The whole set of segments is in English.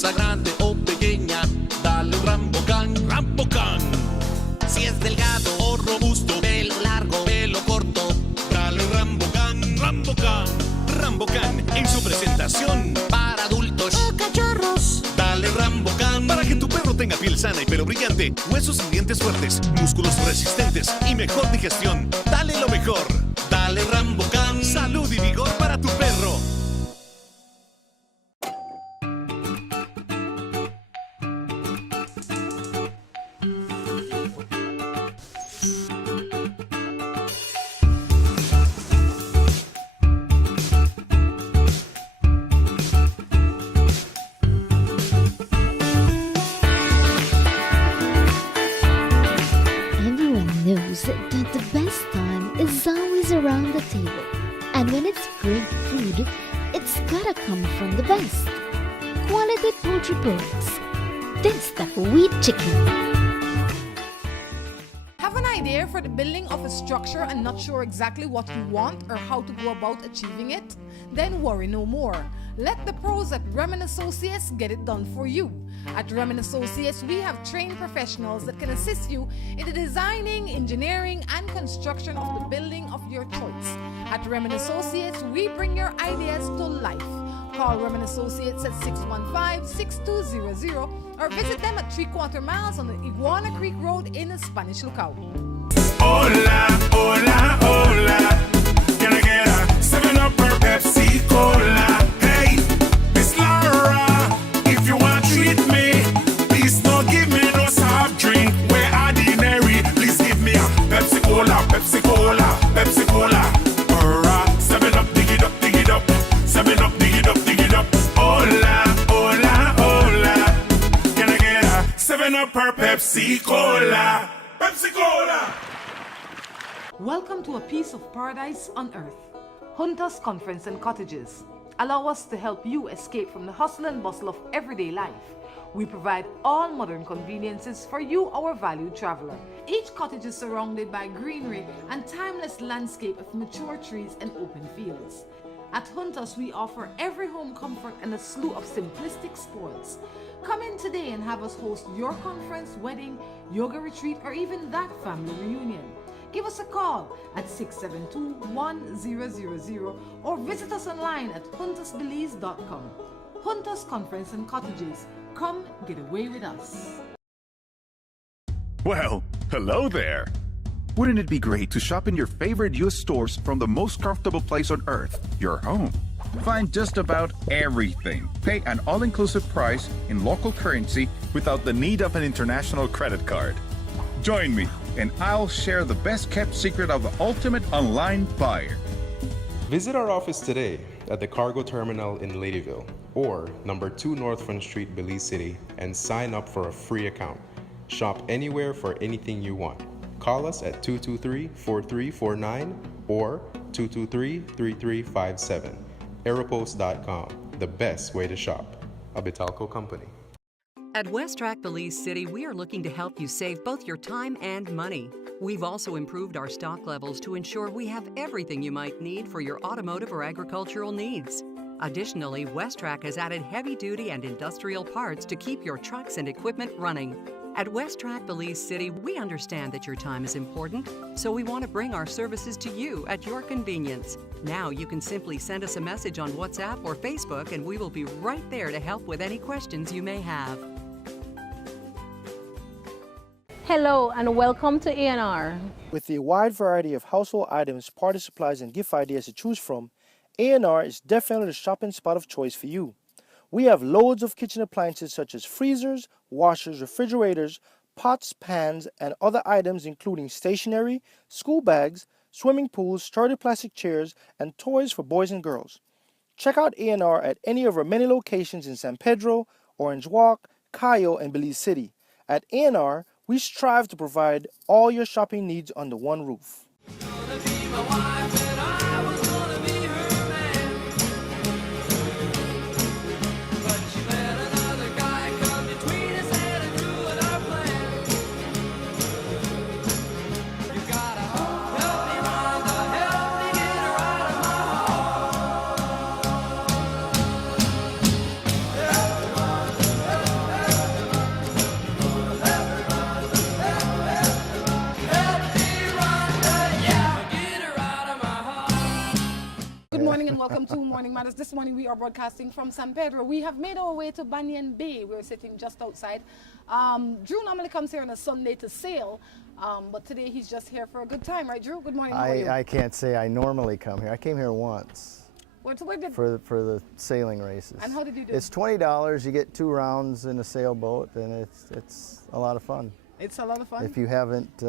casa grande o pequeña, dale un Rambocan. Rambocan. Si es delgado o robusto, pelo largo, pelo corto, dale un Rambocan. Rambocan. Rambocan en su presentación para adultos o cachorros. Dale Rambocan. Para que tu perro tenga piel sana y pelo brillante, huesos y dientes fuertes, músculos resistentes y mejor digestión. Dale lo mejor. Dale Rambocan. Salud y vigor para tu perro. That the best time is always around the table. And when it's great food, it's gotta come from the best. Quality poultry products. This that wheat chicken. Have an idea for the building of a structure and not sure exactly what you want or how to go about achieving it? Then worry no more. Let the pros at Remen Associates get it done for you. At Remen Associates, we have trained professionals that can assist you in the designing, engineering, and construction of the building of your choice. At Remen Associates, we bring your ideas to life. Call Remen Associates at 615-6200 or visit them at 3/4 miles on the Iguana Creek Road in the Spanish Lookout. Hola, hola, hola. Can I get a 7-Up or Pepsi Cola? Hey, Miss Laura, if you want to treat me, please don't give me no soft drink. We're ordinary. Please give me a Pepsi Cola, Pepsi Cola, Pepsi Cola. Or a 7-Up, dig it up, dig it up. 7-Up, dig it up, dig it up. Hola, hola, hola. Can I get a 7-Up or Pepsi Cola? Pepsi Cola! Welcome to a piece of paradise on earth. Hunters Conference and Cottages. Allow us to help you escape from the hustle and bustle of everyday life. We provide all modern conveniences for you, our valued traveler. Each cottage is surrounded by greenery and timeless landscape of mature trees and open fields. At Hunters, we offer every home comfort and a slew of simplistic spoils. Come in today and have us host your conference, wedding, yoga retreat, or even that family reunion. Give us a call at 672-1000 or visit us online at huntersbelize.com. Hunters Conference and Cottages. Come get away with us. Well, hello there. Wouldn't it be great to shop in your favorite US stores from the most comfortable place on earth, your home? Find just about everything. Pay an all-inclusive price in local currency without the need of an international credit card. Join me, and I'll share the best-kept secret of the ultimate online buyer. Visit our office today at the cargo terminal in Ladyville or number 2 North Front Street, Belize City, and sign up for a free account. Shop anywhere for anything you want. Call us at 223-4349 or 223-3357. Aeropost.com, the best way to shop. A Bitalco company. At Westrack Belize City, we are looking to help you save both your time and money. We've also improved our stock levels to ensure we have everything you might need for your automotive or agricultural needs. Additionally, Westrack has added heavy-duty and industrial parts to keep your trucks and equipment running. At Westrack Belize City, we understand that your time is important, so we want to bring our services to you at your convenience. Now you can simply send us a message on WhatsApp or Facebook and we will be right there to help with any questions you may have. Hello and welcome to A&R. With a wide variety of household items, party supplies, and gift ideas to choose from, A&R is definitely the shopping spot of choice for you. We have loads of kitchen appliances such as freezers, washers, refrigerators, pots, pans, and other items including stationery, school bags, swimming pools, sturdy plastic chairs, and toys for boys and girls. Check out A&R at any of our many locations in San Pedro, Orange Walk, Cayo, and Belize City. At A&R, we strive to provide all your shopping needs under one roof. morning and welcome to Morning Matters. This morning we are broadcasting from San Pedro. We have made our way to Banyan Bay. We're sitting just outside. Drew normally comes here on a Sunday to sail, but today he's just here for a good time, right, Drew? Good morning. How are you? I can't say I normally come here. I came here once Where did, for the sailing races. and how did you do? It's $20. You get 2 rounds in a sailboat, and it's a lot of fun. It's a lot of fun. If you haven't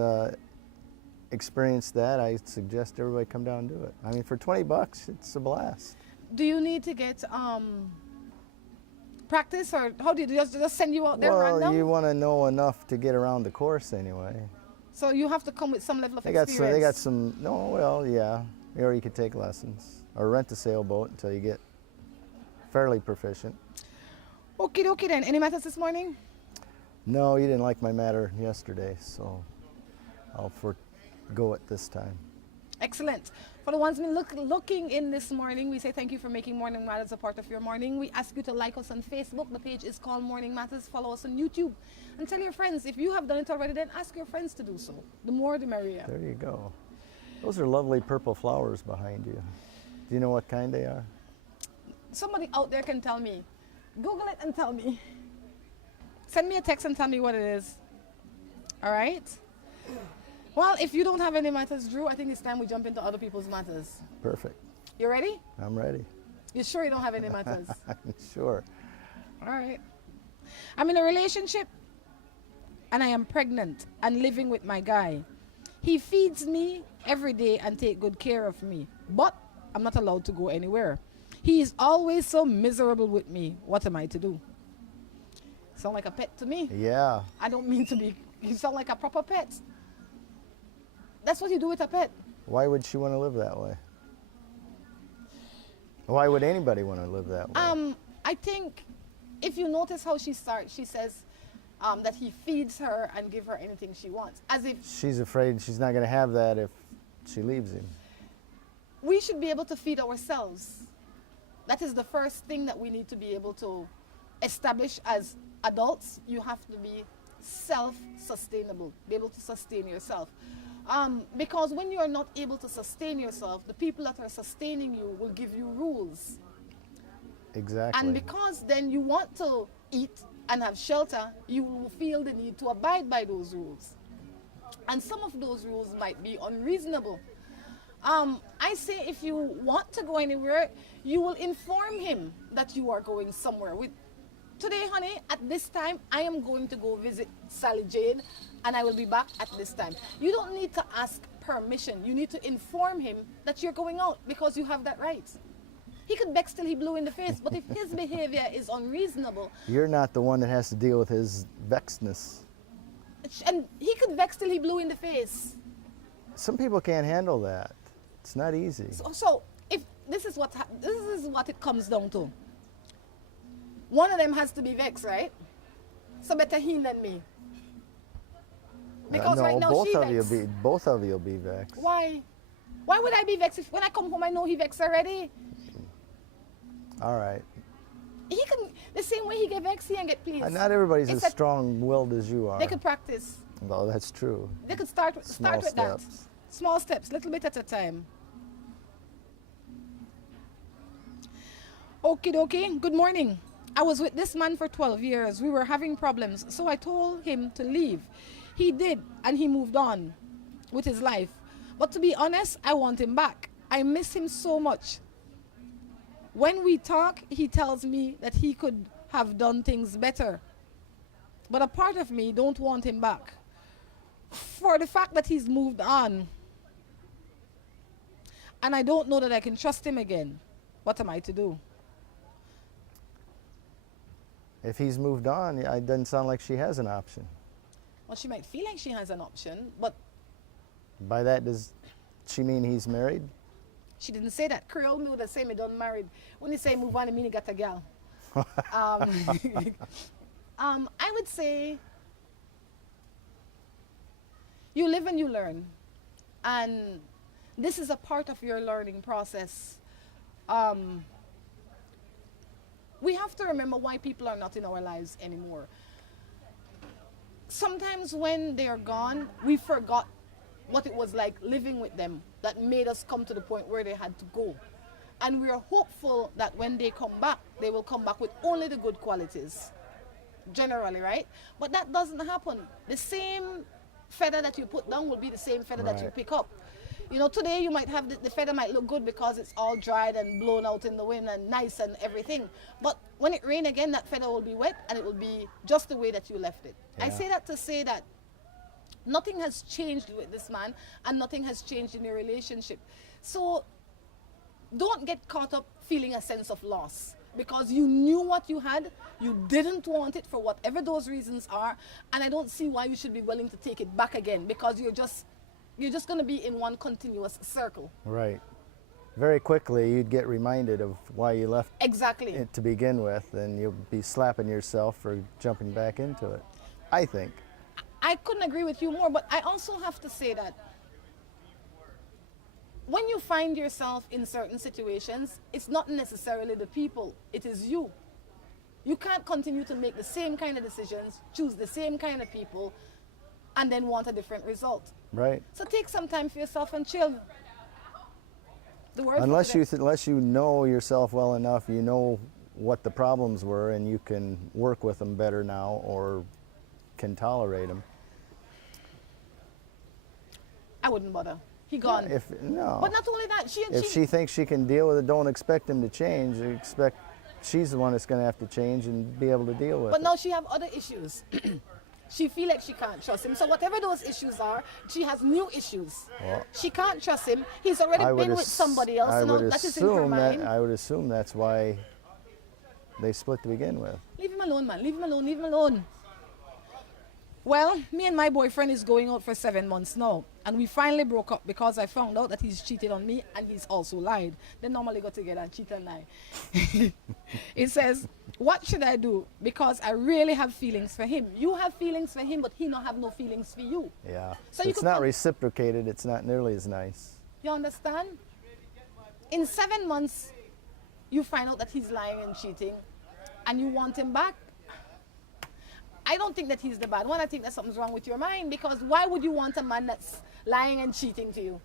experienced that, I suggest everybody come down and do it. I mean, for $20, it's a blast. Do you need to get practice, or how do you just send you out there Well, random? you want to know enough to get around the course anyway. So you have to come with some level of They got experience. some. No, well, yeah. Or you could take lessons or rent a sailboat until you get fairly proficient. Okie dokie then. Any matters this morning? No, you didn't like my matter yesterday, so I'll forgo it this time. Excellent. For the ones been looking in this morning, we say thank you for making Morning Matters a part of your morning. We ask you to like us on Facebook. The page is called Morning Matters. Follow us on YouTube. And tell your friends. If you have done it already, then ask your friends to do so. The more, the merrier. There you go. Those are lovely purple flowers behind you. Do you know what kind they are? Somebody out there can tell me. Google it and tell me. Send me a text and tell me what it is. All right? Well, if you don't have any matters, Drew, I think it's time we jump into other people's matters. Perfect. You ready? I'm ready. You sure you don't have any matters? I'm sure. All right. I'm in a relationship and I am pregnant and living with my guy. He feeds me every day and take good care of me, but I'm not allowed to go anywhere. He is always so miserable with me. What am I to do? Sound like a pet to me. Yeah. I don't mean to be. You sound like a proper pet. That's what you do with a pet. Why would she want to live that way? Why would anybody want to live that way? I think if you notice how she starts, she says that he feeds her and give her anything she wants, as if She's afraid she's not going to have that if she leaves him. we should be able to feed ourselves. That is the first thing that we need to be able to establish as adults. You have to be self-sustainable, be able to sustain yourself. Because when you are not able to sustain yourself, the people that are sustaining you will give you rules. Exactly. And because then you want to eat and have shelter, you will feel the need to abide by those rules. And some of those rules might be unreasonable. I say if you want to go anywhere, you will inform him that you are going somewhere. Today, honey, at this time, I am going to go visit Sally Jane, and I will be back at this time. You don't need to ask permission. You need to inform him that you're going out because you have that right. He could vex till he blew in the face, but if his behavior is unreasonable... You're not the one that has to deal with his vexedness. And he could vex till he blew in the face. Some people can't handle that. It's not easy. So if this is what it comes down to. One of them has to be vexed, right? So better him than me. Because no, right now both she of vexed. both of you'll be vexed. Why? Why would I be vexed if when I come home I know he vexed already? All right. He can, the same way he get vexed, he can get pleased. Not everybody's It's as strong-willed as you are. They could practice. Well, that's true. They could start with that. steps. Small steps, little bit at a time. Okie dokie, good morning. I was with this man for 12 years. We were having problems, so I told him to leave. He did, and he moved on with his life. But to be honest, I want him back. I miss him so much. When we talk, he tells me that he could have done things better. But a part of me don't want him back. For the fact that he's moved on, and I don't know that I can trust him again. What am I to do? If he's moved on, it doesn't sound like she has an option. Well, she might feel like she has an option, but By that, does she mean he's married? she didn't say that. Creole me would have said me done married. When you say move on, I mean he got a gal. I would say you live and you learn. And this is a part of your learning process. We have to remember why people are not in our lives anymore. Sometimes when they are gone, we forgot what it was like living with them that made us come to the point where they had to go. And we are hopeful that when they come back, they will come back with only the good qualities, generally, right? But that doesn't happen. The same feather that you put down will be the same feather that you Right. pick up. You know, today you might have the feather might look good because it's all dried and blown out in the wind and nice and everything. But when it rains again, that feather will be wet and it will be just the way that you left it. I Yeah. say that to say that nothing has changed with this man and nothing has changed in your relationship. So don't get caught up feeling a sense of loss because you knew what you had, you didn't want it for whatever those reasons are, and I don't see why you should be willing to take it back again because you're just going to be in one continuous circle. Right. Very quickly, you'd get reminded of why you left Exactly. it to begin with, and you'll be slapping yourself for jumping back into it, I think. I couldn't agree with you more, but I also have to say that when you find yourself in certain situations, it's not necessarily the people, it is you. You can't continue to make the same kind of decisions, choose the same kind of people, and then want a different result. Right. So take some time for yourself and chill. The word for Unless today. unless you know yourself well enough, you know what the problems were, and you can work with them better now, or can tolerate them. I wouldn't bother. He gone. No. But not only that, If she thinks she can deal with it, don't expect him to change. Expect she's the one that's going to have to change and be able to deal with But it. now she have other issues. She feel like she can't trust him. So whatever those issues are, she has new issues. Well, She can't trust him. He's already I would been with somebody else. I You know, would that is in her assume mind. I would assume that's why they split to begin with. Leave him alone, man. Leave him alone. Leave him alone. Well, me and my boyfriend is going out for 7 months now. And we finally broke up because I found out that he's cheated on me and he's also lied. They normally go together and cheat and lie. It says, what should I do? Because I really have feelings for him. You have feelings for him, but he don't have no feelings for you. Yeah. So you it's could not come- reciprocated. It's not nearly as nice. You understand? In 7 months, you find out that he's lying and cheating and you want him back. I don't think that he's the bad one. I think that something's wrong with your mind because why would you want a man that's lying and cheating to you?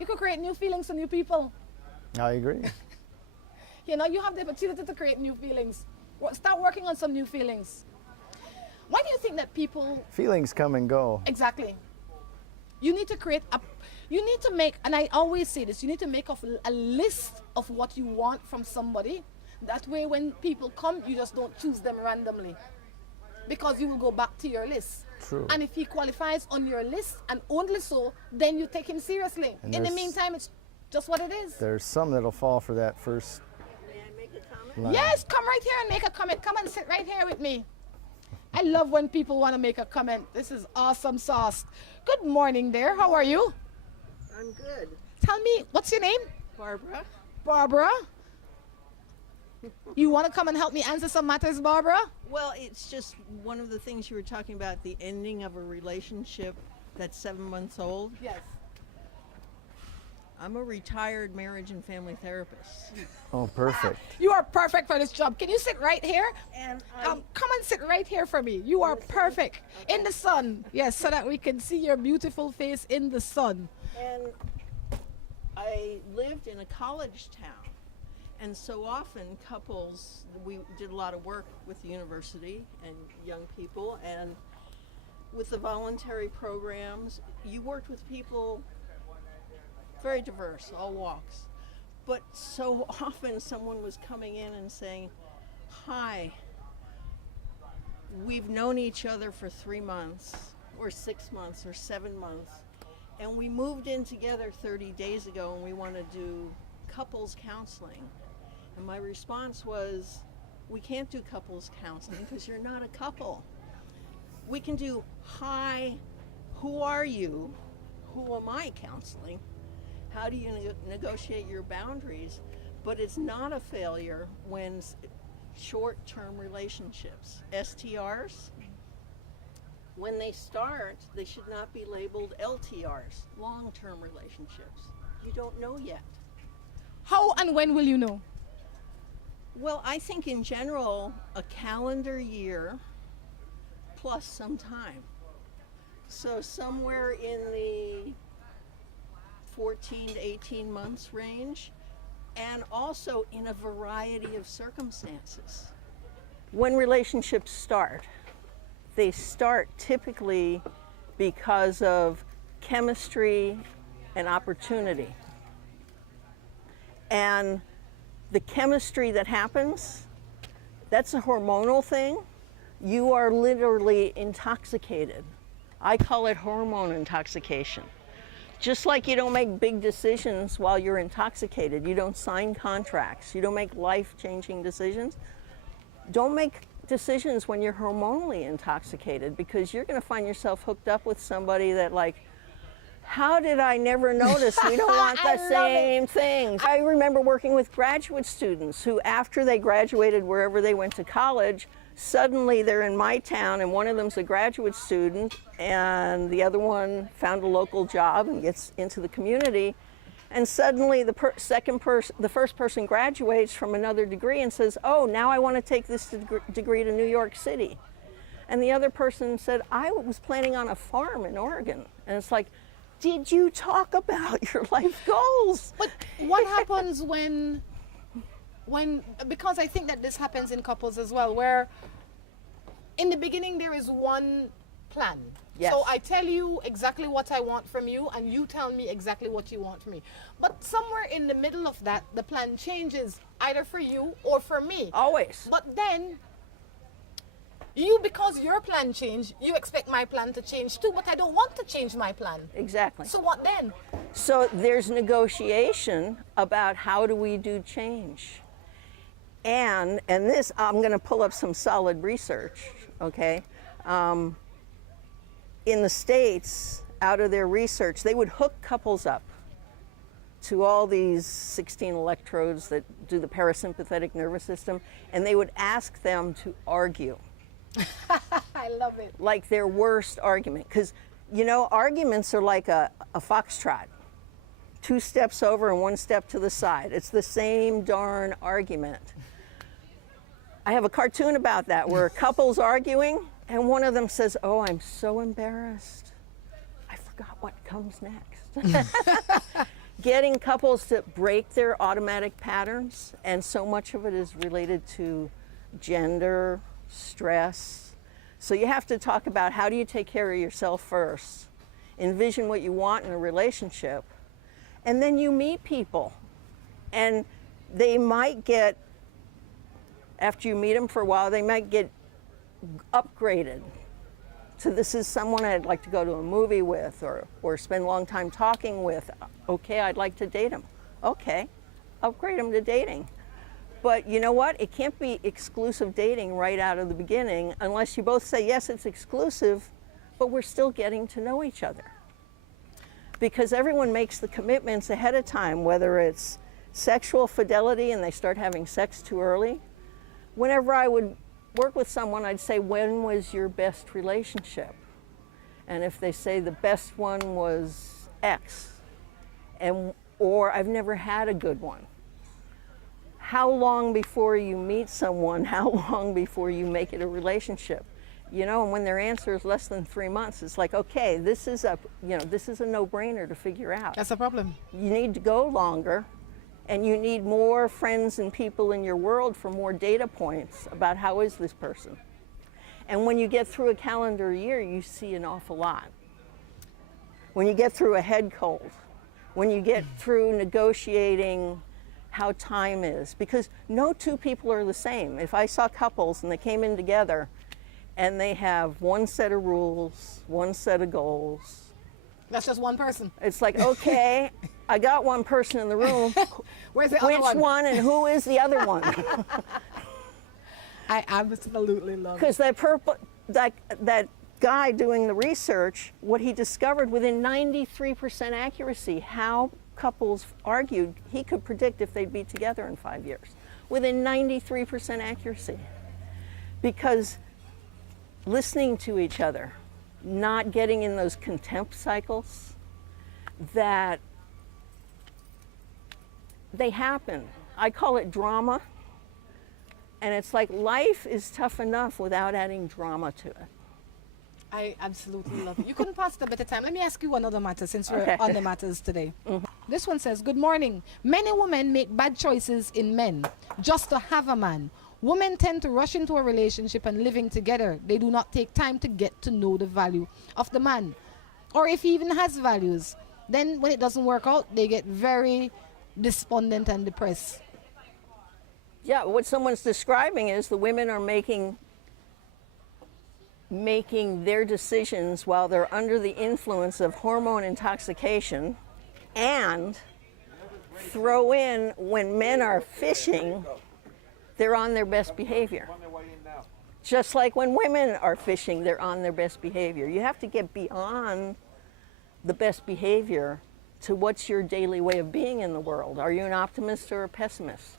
You could create new feelings for new people. I agree. You know, you have the opportunity to create new feelings. Start working on some new feelings. Why do you think that people... Feelings come and go. Exactly. You need to create a... You need to make, and I always say this, you need to make a list of what you want from somebody. That way when people come, you just don't choose them randomly. Because you will go back to your list. True. And if he qualifies on your list, and only so, then you take him seriously. And In the there's- meantime, it's just what it is. There's some that'll fall for that first line. Yes, come right here and make a comment. Come and sit right here with me. I love when people want to make a comment. This is awesome sauce. Good morning there. How are you? I'm good. Tell me, what's your name? Barbara? Barbara. You want to come and help me answer some matters, Barbara? Well, it's just one of the things you were talking about, the ending of a relationship that's 7 months old. Yes. I'm a retired marriage and family therapist. Oh, perfect. You are perfect for this job. Can you sit right here? And Come and sit right here for me. You are perfect. In the sun. Yes, so that we can see your beautiful face in the sun. And I lived in a college town. And so often couples, we did a lot of work with the university and young people. And with the voluntary programs, you worked with people very diverse, all walks. But so often someone was coming in and saying, hi, we've known each other for 3 months or 6 months or 7 months. And we moved in together 30 days ago and we want to do couples counseling. And my response was, we can't do couples counseling because you're not a couple. We can do, hi, who are you? Who am I counseling? How do you negotiate your boundaries? But it's not a failure when short-term relationships, STRs, when they start, they should not be labeled LTRs, long-term relationships. You don't know yet. How and when will you know? Well, I think in general, a calendar year plus some time. So somewhere in the 14 to 18 months range, and also in a variety of circumstances. When relationships start, they start typically because of chemistry and opportunity. And the chemistry that happens, that's a hormonal thing. You are literally intoxicated. I call it hormone intoxication. Just like you don't make big decisions while you're intoxicated, you don't sign contracts, you don't make life-changing decisions. Don't make decisions when you're hormonally intoxicated, because you're going to find yourself hooked up with somebody that, like, how did I never notice? We don't want the same things. I remember working with graduate students who, after they graduated wherever they went to college, suddenly they're in my town, and one of them's a graduate student and the other one found a local job and gets into the community, and suddenly the first person graduates from another degree and says, oh, now I want to take this degree to New York City. And the other person said, I was planning on a farm in Oregon. And it's like, did you talk about your life goals? But what happens when, because I think that this happens in couples as well, where in the beginning there is one plan. Yes. So I tell you exactly what I want from you, and you tell me exactly what you want from me. But somewhere in the middle of that, the plan changes, either for you or for me. Always. But then, because your plan changed, you expect my plan to change too, but I don't want to change my plan. Exactly. So what then? So there's negotiation about how do we do change. And this, I'm going to pull up some solid research, okay? In the States, out of their research, they would hook couples up to all these 16 electrodes that do the parasympathetic nervous system, and they would ask them to argue. I love it. Like their worst argument. Because, you know, arguments are like a foxtrot. 2 steps over and 1 step to the side. It's the same darn argument. I have a cartoon about that where a couple's arguing and one of them says, oh, I'm so embarrassed. I forgot what comes next. Getting couples to break their automatic patterns, and so much of it is related to gender, stress. So you have to talk about how do you take care of yourself first, envision what you want in a relationship, and then you meet people. And they might get, after you meet them for a while, they might get upgraded. So this is someone I'd like to go to a movie with or spend a long time talking with. Okay, I'd like to date him. Okay, upgrade them to dating. But you know what? It can't be exclusive dating right out of the beginning unless you both say, yes, it's exclusive, but we're still getting to know each other. Because everyone makes the commitments ahead of time, whether it's sexual fidelity and they start having sex too early. Whenever I would work with someone, I'd say, when was your best relationship? And if they say the best one was X, or I've never had a good one. How long before you meet someone, how long before you make it a relationship? You know, and when their answer is less than 3 months, it's like, okay, this is a no-brainer to figure out. That's a problem. You need to go longer, and you need more friends and people in your world for more data points about how is this person. And when you get through a calendar year, you see an awful lot. When you get through a head cold, when you get through negotiating how time is, because no 2 people are the same. If I saw couples and they came in together and they have one set of rules, one set of goals. That's just one person. It's like, okay, I got one person in the room. Where's the other one? Which one and who is the other one? I absolutely love it. Because that guy doing the research, what he discovered within 93% accuracy, how couples argued, he could predict if they'd be together in 5 years. Within 93% accuracy. Because listening to each other, not getting in those contempt cycles, that they happen. I call it drama. And it's like life is tough enough without adding drama to it. I absolutely love it. You couldn't pass a better time. Let me ask you another matter since we're Okay. on the matters today. Mm-hmm. This one says, good morning. Many women make bad choices in men just to have a man. Women tend to rush into a relationship and living together. They do not take time to get to know the value of the man, or if he even has values. Then when it doesn't work out, they get very despondent and depressed. Yeah, what someone's describing is the women are making their decisions while they're under the influence of hormone intoxication, and throw in when men are fishing, they're on their best behavior. Just like when women are fishing, they're on their best behavior. You have to get beyond the best behavior to what's your daily way of being in the world. Are you an optimist or a pessimist?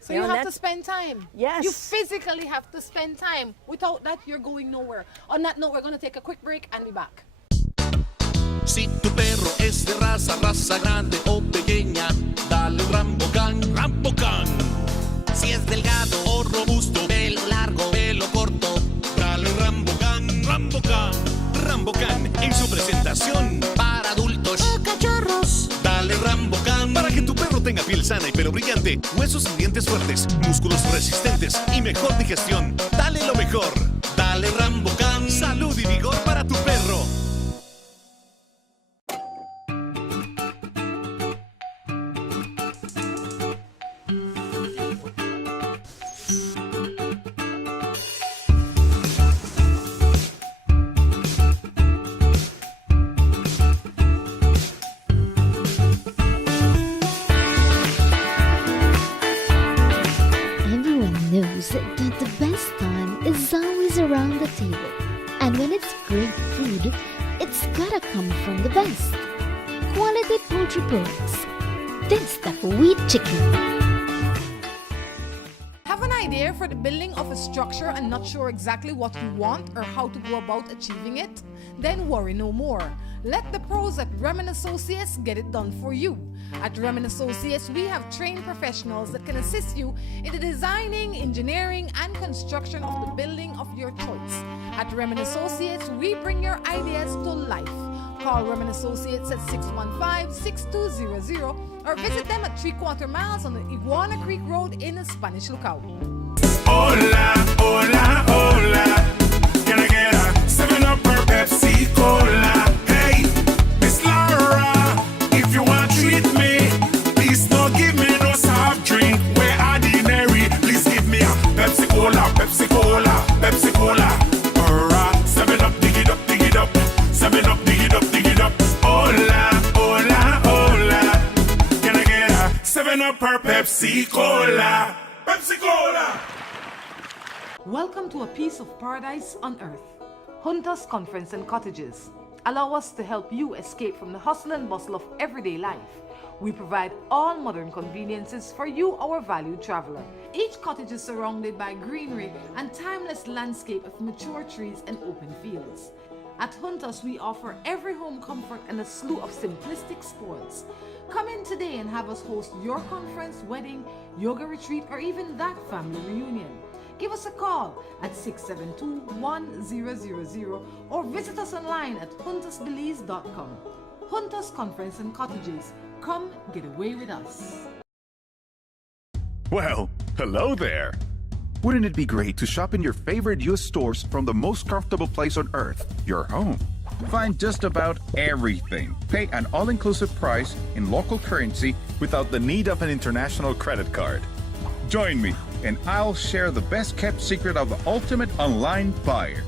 So you have to spend time. Yes. You physically have to spend time. Without that, you're going nowhere. On that note, we're going to take a quick break and be back. Si tu perro es de raza grande o pequeña, dale un Rambocan, Rambocan. Si es delgado o robusto, pelo largo, pelo corto, dale un Rambocan, Rambocan. Rambocan en su presentación para adultos o cachorros. Dale Rambocan para que tu perro tenga piel sana y pelo brillante, huesos y dientes fuertes, músculos resistentes y mejor digestión. Dale lo mejor. Dale Rambocan. Salud y vigor para tu perro. Knows that the best time is always around the table. And when it's great food, it's gotta come from the best. Quality poultry products. That's the wheat chicken. Have an idea for the building of a structure and not sure exactly what you want or how to go about achieving it? Then worry no more. Let the pros at Remen Associates get it done for you. At Remen Associates, we have trained professionals that can assist you in the designing, engineering, and construction of the building of your choice. At Remen Associates, we bring your ideas to life. Call Remen Associates at 615-6200 or visit them at 3/4 miles on the Iguana Creek Road in the Spanish Lookout. Hola, hola, hola. Can I get a 7-Up or Pepsi Cola? Hey, Miss Laura, if you want to treat me, please don't give me no soft drink. Where ordinary, please give me a Pepsi Cola, Pepsi Cola, Pepsi Cola. Or a 7-Up, dig it up, dig it up. 7-Up, dig it up, dig it up. Hola, hola, hola. Can I get a 7-Up or Pepsi Cola? Pepsi Cola! Welcome to a piece of paradise on earth. Hunters Conference and Cottages. Allow us to help you escape from the hustle and bustle of everyday life. We provide all modern conveniences for you, our valued traveler. Each cottage is surrounded by greenery and timeless landscape of mature trees and open fields. At Hunters, we offer every home comfort and a slew of simplistic sports. Come in today and have us host your conference, wedding, yoga retreat, or even that family reunion. Give us a call at 672-1000 or visit us online at huntersbelize.com. Hunters Conference and Cottages. Come get away with us. Well, hello there. Wouldn't it be great to shop in your favorite US stores from the most comfortable place on earth, your home? Find just about everything. Pay an all-inclusive price in local currency without the need of an international credit card. Join me, and I'll share the best-kept secret of the ultimate online buyer.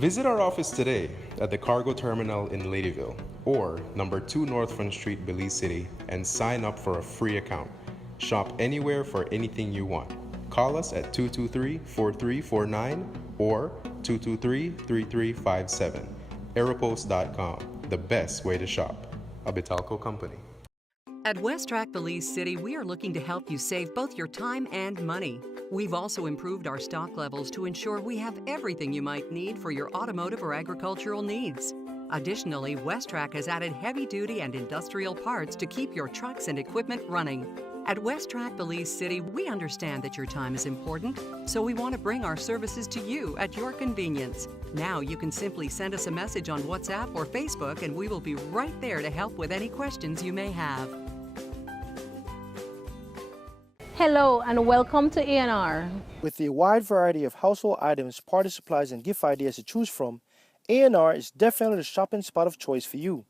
Visit our office today at the cargo terminal in Ladyville or number 2 North Front Street, Belize City, and sign up for a free account. Shop anywhere for anything you want. Call us at 223-4349 or 223-3357. Aeropost.com, the best way to shop. A Betalco company. At Westrack Belize City, we are looking to help you save both your time and money. We've also improved our stock levels to ensure we have everything you might need for your automotive or agricultural needs. Additionally, Westrack has added heavy-duty and industrial parts to keep your trucks and equipment running. At West Track Belize City, we understand that your time is important, so we want to bring our services to you at your convenience. Now you can simply send us a message on WhatsApp or Facebook, and we will be right there to help with any questions you may have. Hello and welcome to A&R. With a wide variety of household items, party supplies, and gift ideas to choose from, A&R is definitely the shopping spot of choice for you.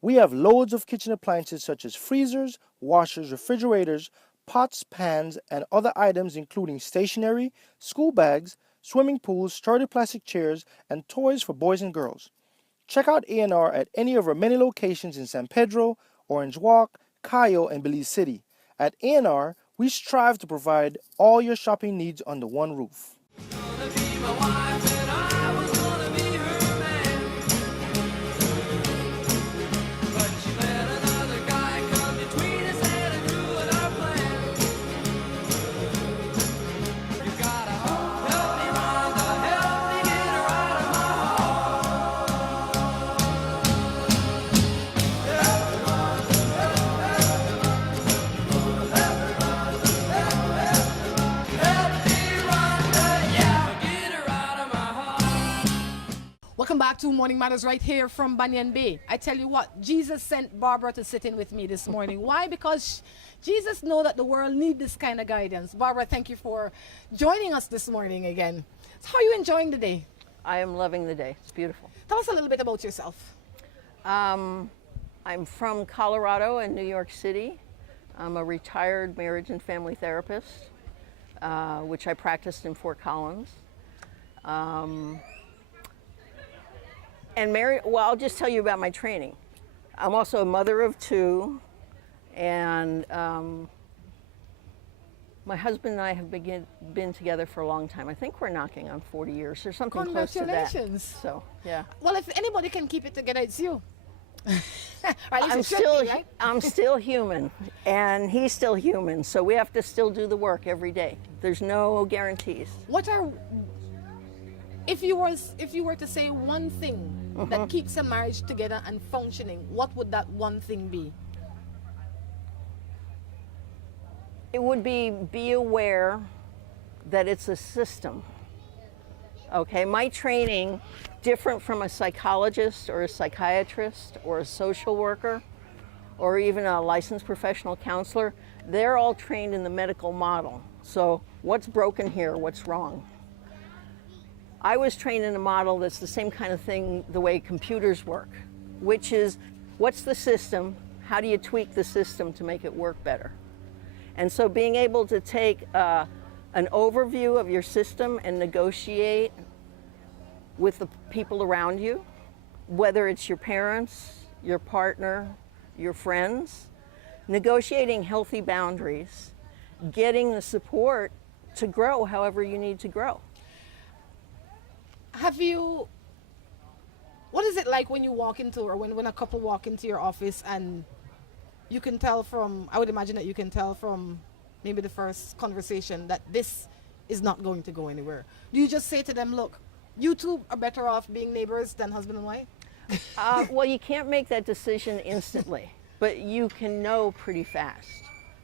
We have loads of kitchen appliances such as freezers, washers, refrigerators, pots, pans, and other items including stationery, school bags, swimming pools, sturdy plastic chairs, and toys for boys and girls. Check out A&R at any of our many locations in San Pedro, Orange Walk, Cayo, and Belize City. At A&R, we strive to provide all your shopping needs under one roof. Welcome back to Morning Matters right here from Banyan Bay. I tell you what, Jesus sent Barbara to sit in with me this morning. Why? Because Jesus knows that the world needs this kind of guidance. Barbara, thank you for joining us this morning again. So how are you enjoying the day? I am loving the day. It's beautiful. Tell us a little bit about yourself. I'm from Colorado and New York City. I'm a retired marriage and family therapist, which I practiced in Fort Collins. And I'll just tell you about my training. I'm also a mother of two, and my husband and I have been together for a long time. I think we're knocking on 40 years or something close to that. Congratulations. So, yeah. Well, if anybody can keep it together, it's you. I'm still human, and he's still human, so we have to still do the work every day. There's no guarantees. If you were to say one thing that keeps a marriage together and functioning, what would that one thing be? It would be aware that it's a system. Okay, my training, different from a psychologist or a psychiatrist or a social worker or even a licensed professional counselor, they're all trained in the medical model. So what's broken here, what's wrong? I was trained in a model that's the same kind of thing the way computers work, which is what's the system, how do you tweak the system to make it work better? And so being able to take an overview of your system and negotiate with the people around you, whether it's your parents, your partner, your friends, negotiating healthy boundaries, getting the support to grow however you need to grow. What is it like when you walk into, or when a couple walk into your office and you can tell from, I would imagine that you can tell from maybe the first conversation that this is not going to go anywhere. Do you just say to them, look, you two are better off being neighbors than husband and wife? Well, you can't make that decision instantly, but you can know pretty fast,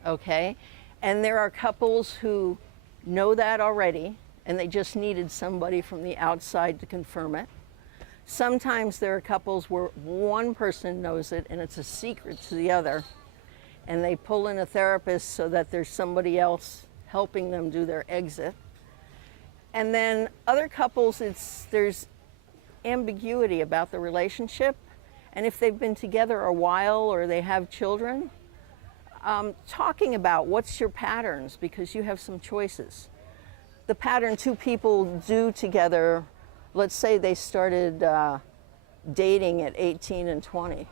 okay? And there are couples who know that already, and they just needed somebody from the outside to confirm it. Sometimes there are couples where one person knows it and it's a secret to the other, and they pull in a therapist so that there's somebody else helping them do their exit. And then other couples, there's ambiguity about the relationship, and if they've been together a while or they have children, talking about what's your patterns, because you have some choices. The pattern two people do together, let's say they started dating at 18 and 20.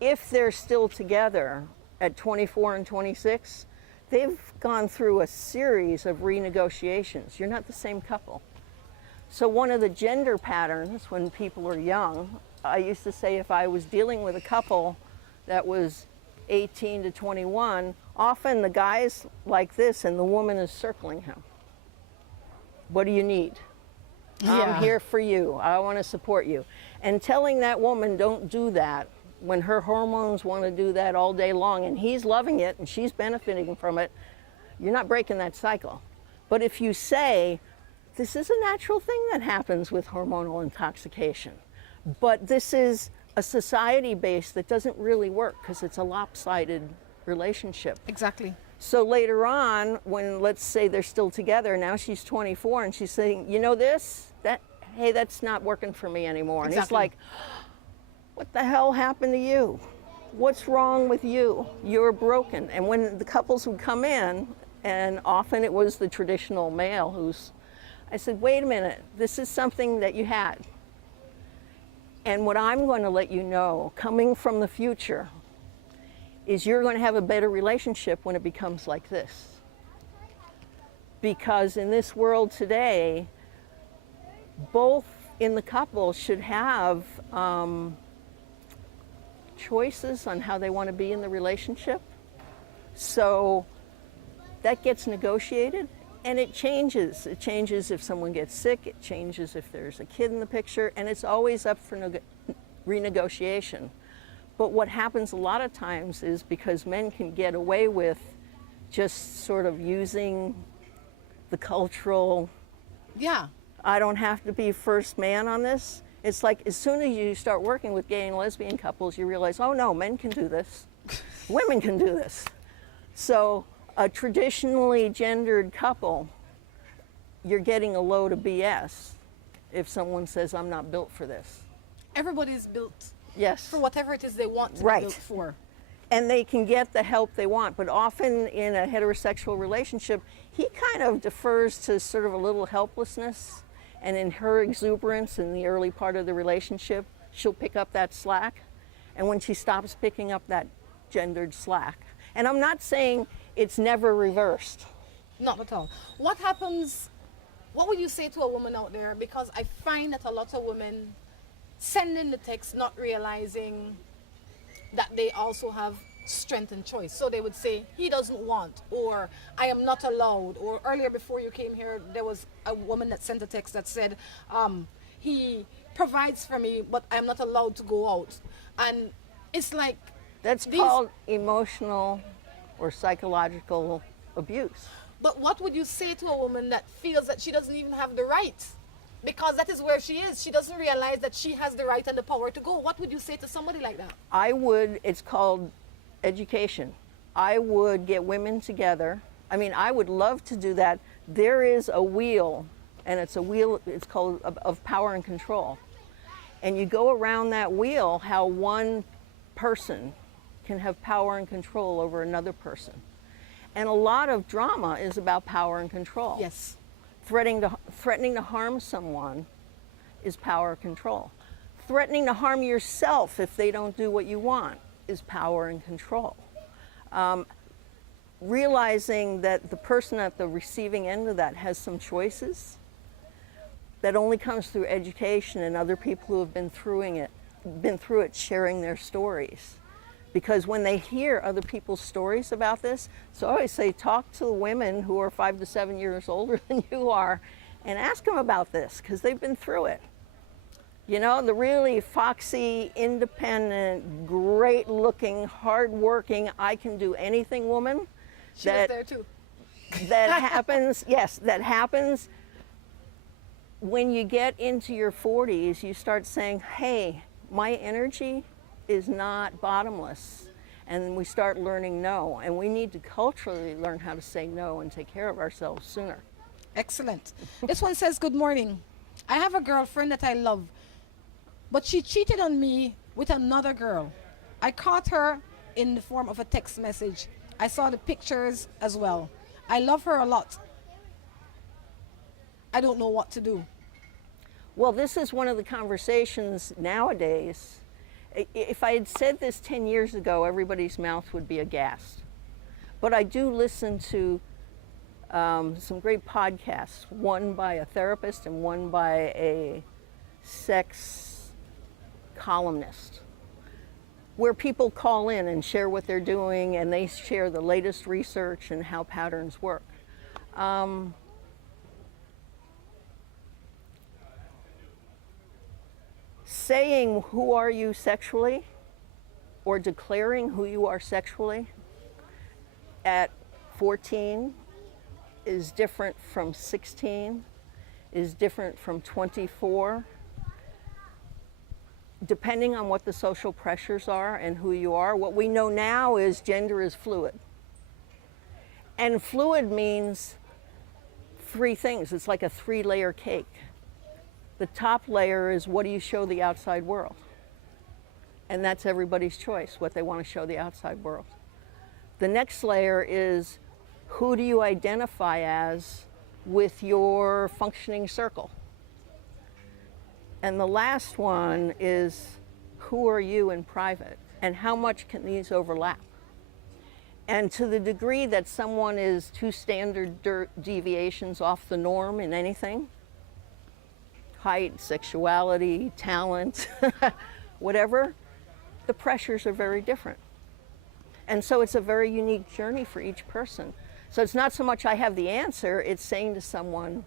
If they're still together at 24 and 26, they've gone through a series of renegotiations. You're not the same couple. So one of the gender patterns when people are young, I used to say if I was dealing with a couple that was 18 to 21, often the guy's like this and the woman is circling him. What do you need? Yeah. I'm here for you. I want to support you. And telling that woman don't do that when her hormones want to do that all day long and he's loving it and she's benefiting from it, you're not breaking that cycle. But if you say, this is a natural thing that happens with hormonal intoxication, but this is a society base that doesn't really work because it's a lopsided relationship. Exactly. So later on, when let's say they're still together, now she's 24 and she's saying, you know this, that, hey, that's not working for me anymore. And he's like, what the hell happened to you? What's wrong with you? You're broken. And when the couples would come in, and often it was the traditional male I said, wait a minute, this is something that you had. And what I'm going to let you know, coming from the future, is you're going to have a better relationship when it becomes like this. Because in this world today, both in the couple should have choices on how they want to be in the relationship. So that gets negotiated and it changes. It changes if someone gets sick, it changes if there's a kid in the picture, and it's always up for renegotiation. But what happens a lot of times is because men can get away with just sort of using the cultural, I don't have to be first man on this. It's like as soon as you start working with gay and lesbian couples, you realize, oh no, men can do this. Women can do this. So a traditionally gendered couple, you're getting a load of BS if someone says, I'm not built for this. Everybody's built for whatever it is they want to be built for. And they can get the help they want, but often in a heterosexual relationship, he kind of defers to sort of a little helplessness, and in her exuberance in the early part of the relationship, she'll pick up that slack, and when she stops picking up that gendered slack, and I'm not saying it's never reversed. Not at all. What happens, what would you say to a woman out there? Because I find that a lot of women send in the text not realizing that they also have strength and choice. So they would say, he doesn't want, or I am not allowed, or earlier before you came here, there was a woman that sent a text that said, he provides for me, but I'm not allowed to go out. And it's like, that's called emotional or psychological abuse. But what would you say to a woman that feels that she doesn't even have the right? Because that is where she is. She doesn't realize that she has the right and the power to go. What would you say to somebody like that? It's called education. I would get women together. I mean, I would love to do that. There is a wheel, and it's called of power and control. And you go around that wheel, how one person can have power and control over another person. And a lot of drama is about power and control. Yes. Threatening to harm someone is power and control. Threatening to harm yourself if they don't do what you want is power and control. Realizing that the person at the receiving end of that has some choices, that only comes through education and other people who have been through it sharing their stories. Because when they hear other people's stories about this, so I always say, talk to the women who are 5 to 7 years older than you are and ask them about this, because they've been through it. You know, the really foxy, independent, great-looking, hard-working, I can do anything woman. She was there too. That happens, yes, that happens when you get into your 40s. You start saying, hey, my energy is not bottomless, and we start learning no, and we need to culturally learn how to say no and take care of ourselves sooner. Excellent. This one says, good morning. I have a girlfriend that I love, but she cheated on me with another girl. I caught her in the form of a text message. I saw the pictures as well. I love her a lot. I don't know what to do. Well, this is one of the conversations nowadays. If I had said this 10 years ago, everybody's mouth would be aghast. But I do listen to some great podcasts, one by a therapist and one by a sex columnist, where people call in and share what they're doing, and they share the latest research and how patterns work. Saying, who are you sexually, or declaring who you are sexually at 14 is different from 16, is different from 24. Depending on what the social pressures are and who you are, what we know now is gender is fluid. And fluid means three things. It's like a 3-layer cake. The top layer is what do you show the outside world? And that's everybody's choice, what they want to show the outside world. The next layer is who do you identify as with your functioning circle? And the last one is who are you in private and how much can these overlap? And to the degree that someone is 2 standard deviations off the norm in anything, height, sexuality, talent, whatever, the pressures are very different. And so it's a very unique journey for each person. So it's not so much I have the answer, it's saying to someone,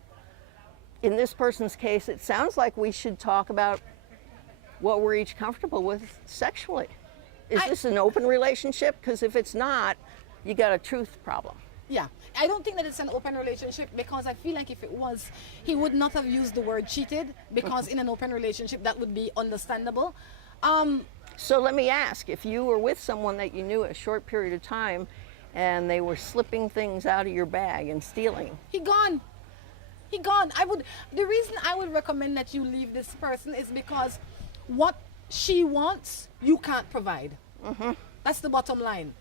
in this person's case, it sounds like we should talk about what we're each comfortable with sexually. Is this an open relationship? Because if it's not, you got a truth problem. Yeah, I don't think that it's an open relationship because I feel like if it was, he would not have used the word cheated because in an open relationship that would be understandable. So let me ask, if you were with someone that you knew a short period of time and they were slipping things out of your bag and stealing. He gone. The reason I would recommend that you leave this person is because what she wants, you can't provide. That's the bottom line.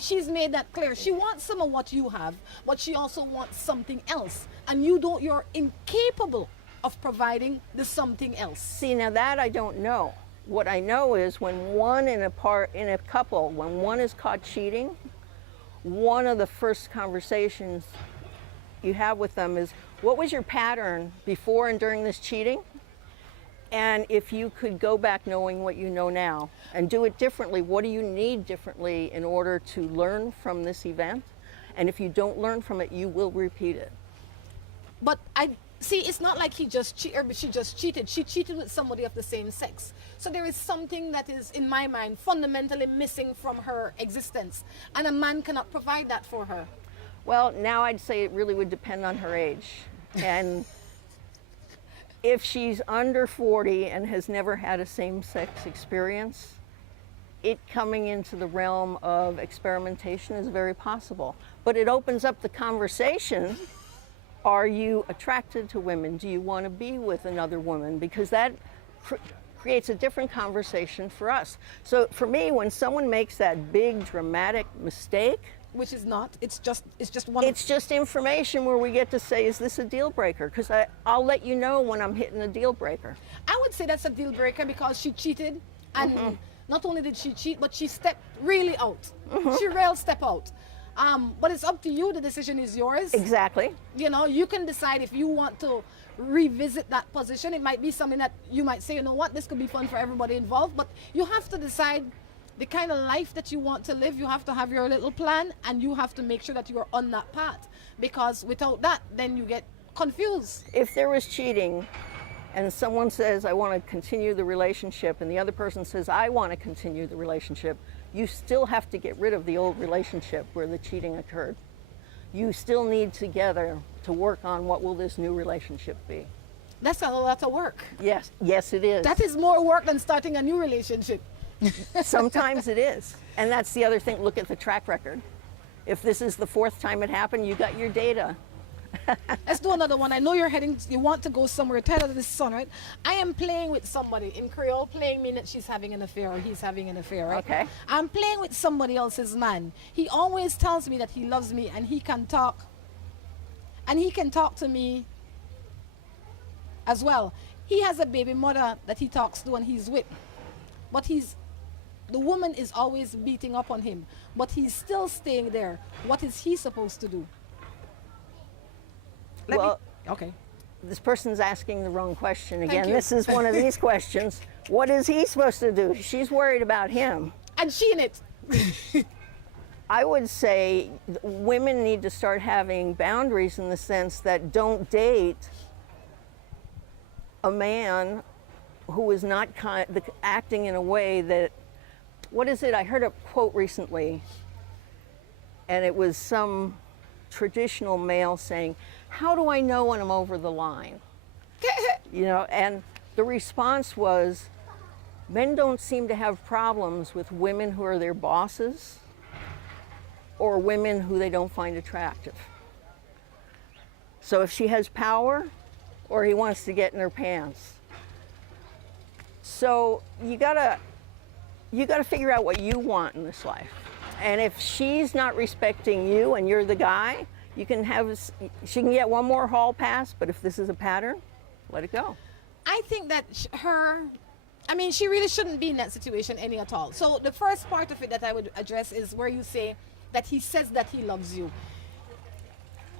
She's made that clear. She wants some of what you have, but she also wants something else. And you're incapable of providing the something else. See, now that I don't know. What I know is when one in a couple, when one is caught cheating, one of the first conversations you have with them is, what was your pattern before and during this cheating? And if you could go back knowing what you know now and do it differently, what do you need differently in order to learn from this event? And if you don't learn from it, you will repeat it. But it's not like she just cheated. She cheated with somebody of the same sex. So there is something that is, in my mind, fundamentally missing from her existence. And a man cannot provide that for her. Well, now I'd say it really would depend on her age. And if she's under 40 and has never had a same-sex experience, it coming into the realm of experimentation is very possible. But it opens up the conversation. Are you attracted to women? Do you want to be with another woman? Because that creates a different conversation for us. So for me, when someone makes that big dramatic mistake, which is not, it's just one. It's just information where we get to say, is this a deal breaker? Because I'll let you know when I'm hitting a deal breaker. I would say that's a deal breaker because she cheated, and not only did she cheat, but she stepped really out. She real step out. But it's up to you. The decision is yours. Exactly. You know, you can decide if you want to revisit that position. It might be something that you might say, you know what, this could be fun for everybody involved, but you have to decide the kind of life that you want to live. You have to have your little plan, and you have to make sure that you are on that path, because without that, then you get confused. If there was cheating and someone says, I want to continue the relationship, and the other person says, I want to continue the relationship, you still have to get rid of the old relationship where the cheating occurred. You still need together to work on what will this new relationship be. That's a lot of work. Yes, yes it is. That is more work than starting a new relationship. Sometimes it is. And that's the other thing, look at the track record. If this is the 4th time it happened, you got your data. Let's do another one. I know you want to go somewhere. Tell her this son, right? I am playing with somebody. In Creole, playing means that she's having an affair or he's having an affair, right? Okay. I'm playing with somebody else's man. He always tells me that he loves me and he can talk. And he can talk to me as well. He has a baby mother that he talks to and he's with. But the woman is always beating up on him, but he's still staying there. What is he supposed to do? Okay. This person's asking the wrong question again. Thank you. This is one of these questions. What is he supposed to do? She's worried about him. And she in it. I would say women need to start having boundaries in the sense that don't date a man who is not acting in a way that what is it? I heard a quote recently, and it was some traditional male saying, "How do I know when I'm over the line?" You know, and the response was, men don't seem to have problems with women who are their bosses or women who they don't find attractive. So if she has power or he wants to get in her pants. So you gotta figure out what you want in this life. And if she's not respecting you and you're the guy, she can get one more hall pass, but if this is a pattern, let it go. I think that she really shouldn't be in that situation any at all. So the first part of it that I would address is where you say that he says that he loves you.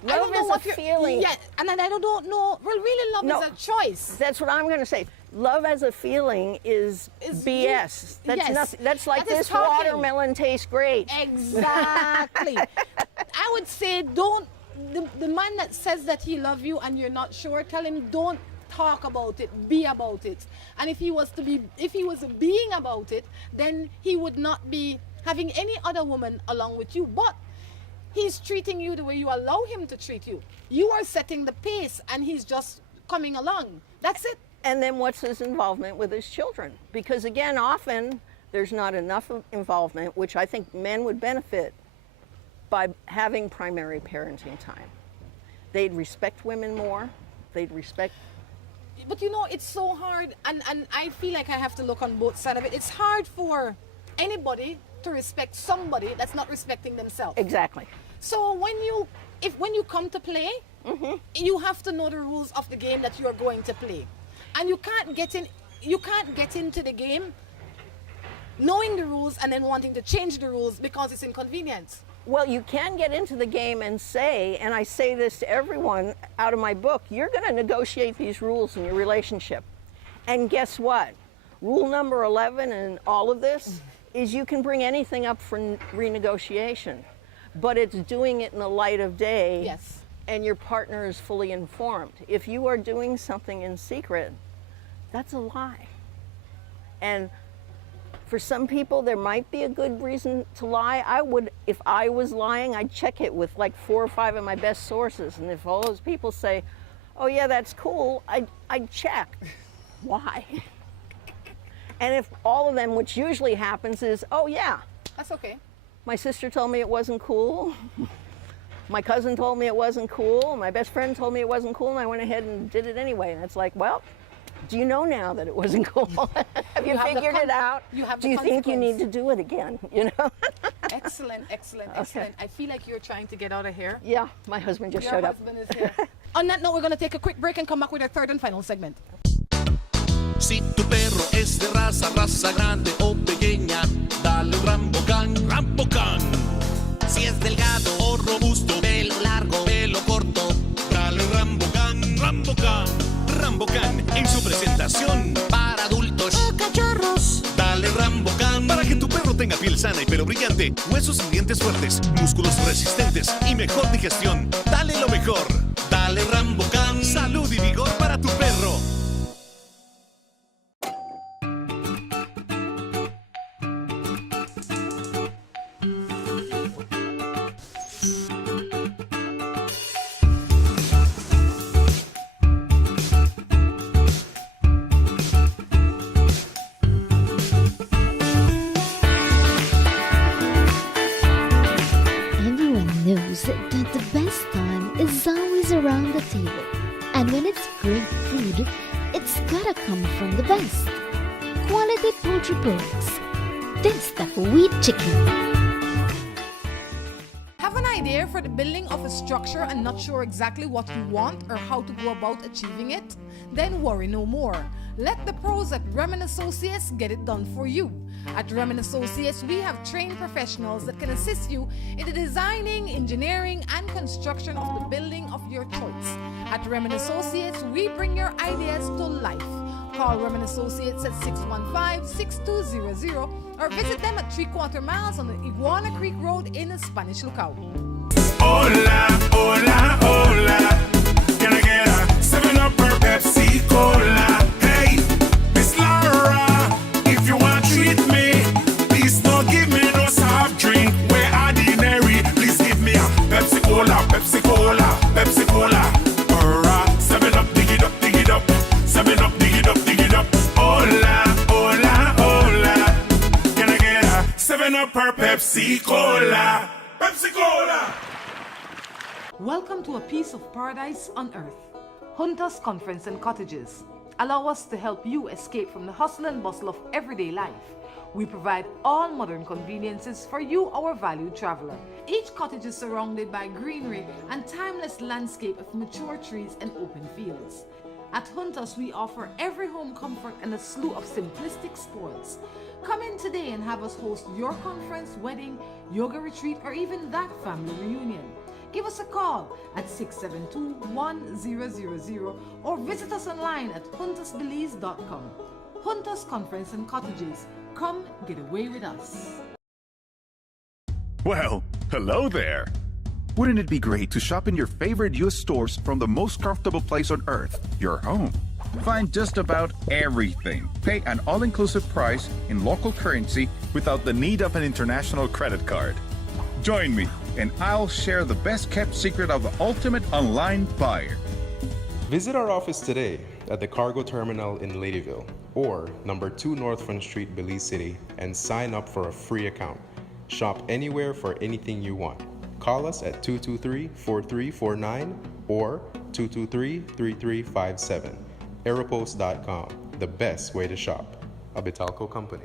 Love is a feeling. Yeah, and I don't know. Well, really, love is a choice. That's what I'm going to say. Love as a feeling is BS. That's yes. nothing. That's like, That is this talking. watermelon tastes great. Exactly. I would say the man that says that he loves you and you're not sure, tell him don't talk about it, be about it. And if he was being about it, then he would not be having any other woman along with you. But he's treating you the way you allow him to treat you. You are setting the pace and he's just coming along. That's it. And then what's his involvement with his children? Because again, often there's not enough involvement, which I think men would benefit by having primary parenting time. They'd respect women more. They'd respect. But you know, it's so hard, and I feel like I have to look on both sides of it. It's hard for anybody to respect somebody that's not respecting themselves. Exactly. So when you come to play, you have to know the rules of the game that you are going to play. And you can't get into the game knowing the rules and then wanting to change the rules because it's inconvenient. Well, you can get into the game and say, and I say this to everyone out of my book, you're going to negotiate these rules in your relationship. And guess what? Rule number 11 in all of this is you can bring anything up for renegotiation, but it's doing it in the light of day. Yes. And your partner is fully informed. If you are doing something in secret, that's a lie. And for some people, there might be a good reason to lie. If I was lying, I'd check it with like 4 or 5 of my best sources. And if all those people say, oh yeah, that's cool, I'd check. Why? And if all of them, which usually happens is, oh yeah. That's okay. My sister told me it wasn't cool. My cousin told me it wasn't cool. My best friend told me it wasn't cool, and I went ahead and did it anyway. And it's like, well, do you know now that it wasn't cool? Have you figured it out? Do you think you need to do it again? You know? Excellent. Okay. I feel like you're trying to get out of here. Yeah, my husband just showed up. Your husband is here. On that note, we're going to take a quick break and come back with our third and final segment. Si tu perro es de raza grande o pequeña, dale un Rambocan, Rambocan. Si es delgado o robusto, pelo largo, pelo corto, dale un Rambocan, Rambocan. Rambocan en su presentación para adultos o cachorros. Dale Rambocan para que tu perro tenga piel sana y pelo brillante, huesos y dientes fuertes, músculos resistentes y mejor digestión. Dale lo mejor. Dale Rambocan. Salud y vigor para tu perro. Knows that the best time is always around the table. And when it's great food, it's gotta come from the best. Quality poultry products. This the wheat chicken. Have an idea for the building of a structure and not sure exactly what you want or how to go about achieving it? Then worry no more. Let the pros at Remen Associates get it done for you. At Remen Associates, we have trained professionals that can assist you in the designing, engineering, and construction of the building of your choice. At Remen Associates, we bring your ideas to life. Call Remen Associates at 615-6200 or visit them at 3/4 miles on the Iguana Creek Road in the Spanish Lookout. Hola, hola, hola. Can I get a 7-Up or Pepsi Cola? Hey, Miss Laura, if you want to treat me, please don't. Pepsi Cola. Pepsi Cola. Welcome to a piece of paradise on earth. Hunters Conference and Cottages. Allow us to help you escape from the hustle and bustle of everyday life. We provide all modern conveniences for you, our valued traveler. Each cottage is surrounded by greenery and timeless landscape of mature trees and open fields. At Hunters, we offer every home comfort and a slew of simplistic spoils. Come in today and have us host your conference, wedding, yoga retreat, or even that family reunion. Give us a call at 672-1000 or visit us online at huntersbelize.com. Hunters Conference and Cottages. Come get away with us. Well, hello there. Wouldn't it be great to shop in your favorite US stores from the most comfortable place on earth, your home? Find just about everything. Pay an all-inclusive price in local currency without the need of an international credit card. Join me, and I'll share the best-kept secret of the ultimate online buyer. Visit our office today at the cargo terminal in Ladyville or number 2 North Front Street, Belize City, and sign up for a free account. Shop anywhere for anything you want. Call us at 223-4349 or 223-3357. Aeropost.com, the best way to shop. A Betalco company.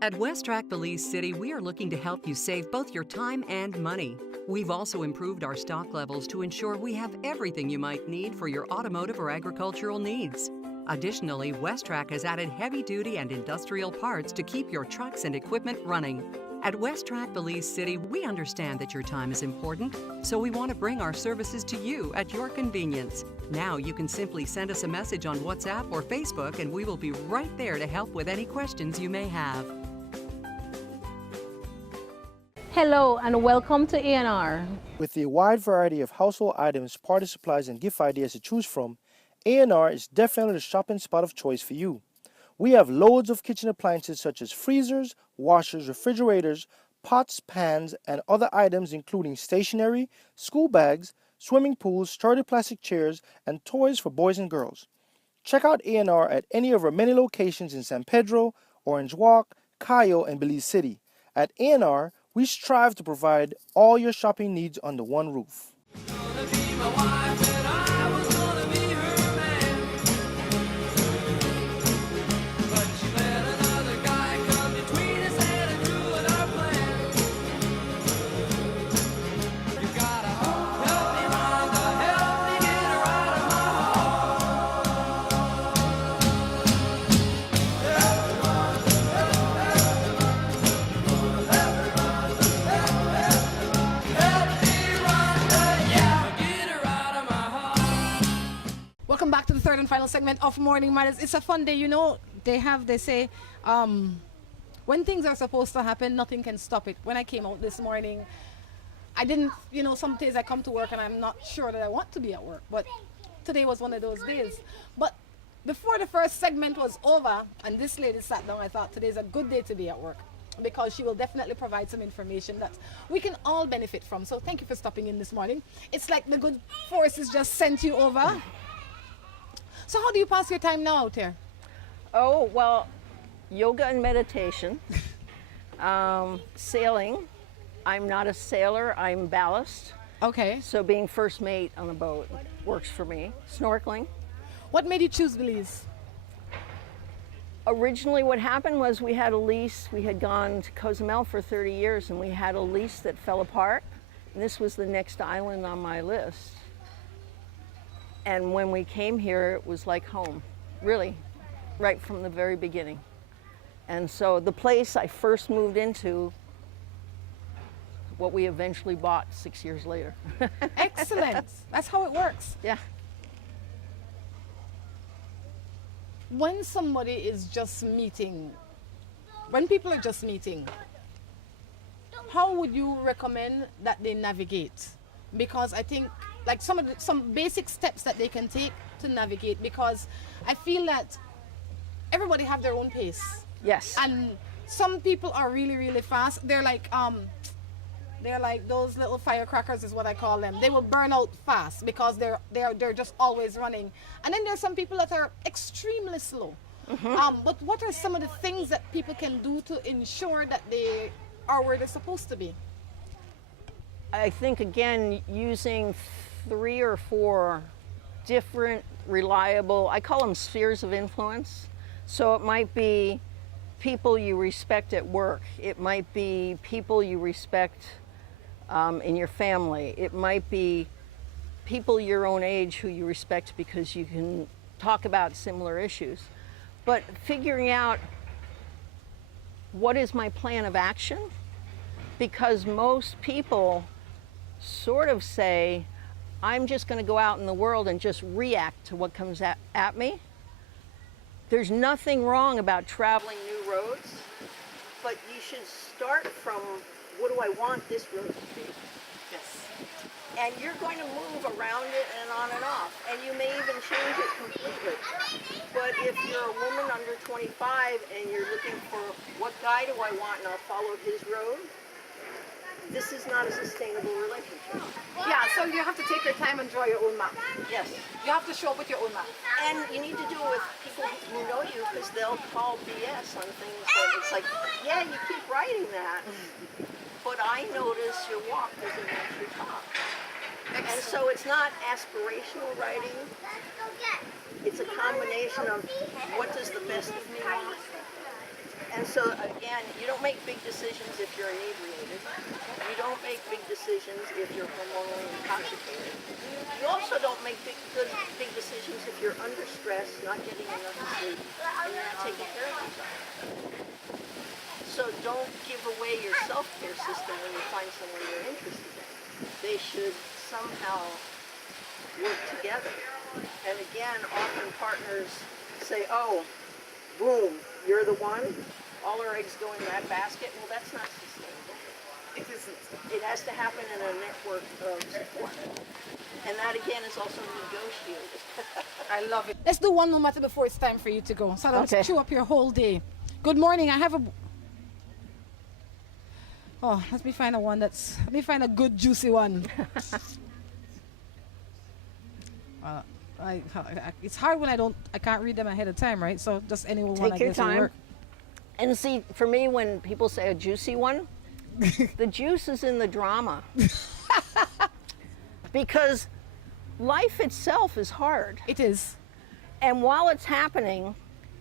At Westrack Belize City, we are looking to help you save both your time and money. We've also improved our stock levels to ensure we have everything you might need for your automotive or agricultural needs. Additionally, Westrack has added heavy-duty and industrial parts to keep your trucks and equipment running. At Westrack Belize City, we understand that your time is important, so we want to bring our services to you at your convenience. Now you can simply send us a message on WhatsApp or Facebook, and we will be right there to help with any questions you may have. Hello and welcome to A&R. With a wide variety of household items, party supplies, and gift ideas to choose from, A&R is definitely the shopping spot of choice for you. We have loads of kitchen appliances such as freezers, washers, refrigerators, pots, pans, and other items including stationery, school bags, swimming pools, sturdy plastic chairs, and toys for boys and girls. Check out A&R at any of our many locations in San Pedro, Orange Walk, Cayo, and Belize City. At A&R, we strive to provide all your shopping needs under one roof. Welcome back to the third and final segment of Morning Matters. It's a fun day. You know, they say, when things are supposed to happen, nothing can stop it. When I came out this morning, I didn't, some days I come to work and I'm not sure that I want to be at work. But today was one of those days. But before the first segment was over and this lady sat down, I thought today's a good day to be at work, because she will definitely provide some information that we can all benefit from. So thank you for stopping in this morning. It's like the good forces just sent you over. So how do you pass your time now out here? Oh, well, yoga and meditation, sailing. I'm not a sailor, I'm ballast. Okay. So being first mate on a boat works for me. Snorkeling. What made you choose Belize? Originally what happened was we had a lease. We had gone to Cozumel for 30 years and we had a lease that fell apart. And this was the next island on my list. And when we came here, it was like home, really, right from the very beginning. And so the place I first moved into, what we eventually bought 6 years later. Excellent. That's how it works. Yeah. When somebody is just meeting, when people are just meeting, how would you recommend that they navigate? Because I think like some basic steps that they can take to navigate, because I feel that everybody have their own pace. Yes. And some people are really, really fast. They're like those little firecrackers is what I call them. They will burn out fast because they're just always running. And then there's some people that are extremely slow. Mm-hmm. But what are some of the things that people can do to ensure that they or were they supposed to be? I think, again, using 3 or 4 different, reliable, I call them spheres of influence. So it might be people you respect at work. It might be people you respect in your family. It might be people your own age who you respect because you can talk about similar issues. But figuring out what is my plan of action, because most people sort of say, I'm just going to go out in the world and just react to what comes at me. There's nothing wrong about traveling new roads, but you should start from, what do I want this road to be? Yes. And you're going to move around it and on and off, and you may even change it completely. But if you're a woman under 25 and you're looking for, what guy do I want, and I'll follow his road, this is not a sustainable relationship. Yeah, so you have to take your time and draw your own map. Yes. You have to show up with your own map. And you need to do it with people who know you, because they'll call BS on things that it's like, yeah, you keep writing that, but I notice your walk doesn't match your talk. And so it's not aspirational writing. It's a combination of what does the best of me want. And so, again, you don't make big decisions if you're inebriated. You don't make big decisions if you're hormonally intoxicated. You also don't make big decisions if you're under stress, not getting enough sleep, and you're not taking care of yourself. So don't give away your self-care system when you find someone you're interested in. They should somehow work together. And again, often partners say, oh, boom, you're the one. All our eggs go in that basket. Well, that's not sustainable. It isn't. It has to happen in a network of support. And that, again, is also negotiated. I love it. Let's do one more matter before it's time for you to go. So I don't Okay. chew up your whole day. Good morning. I have a... Oh, let me find a good juicy one. It's hard when I can't read them ahead of time, right? So just any one I Take your guess will time. work. And see, for me, when people say a juicy one, the juice is in the drama. Because life itself is hard. It is. And while it's happening,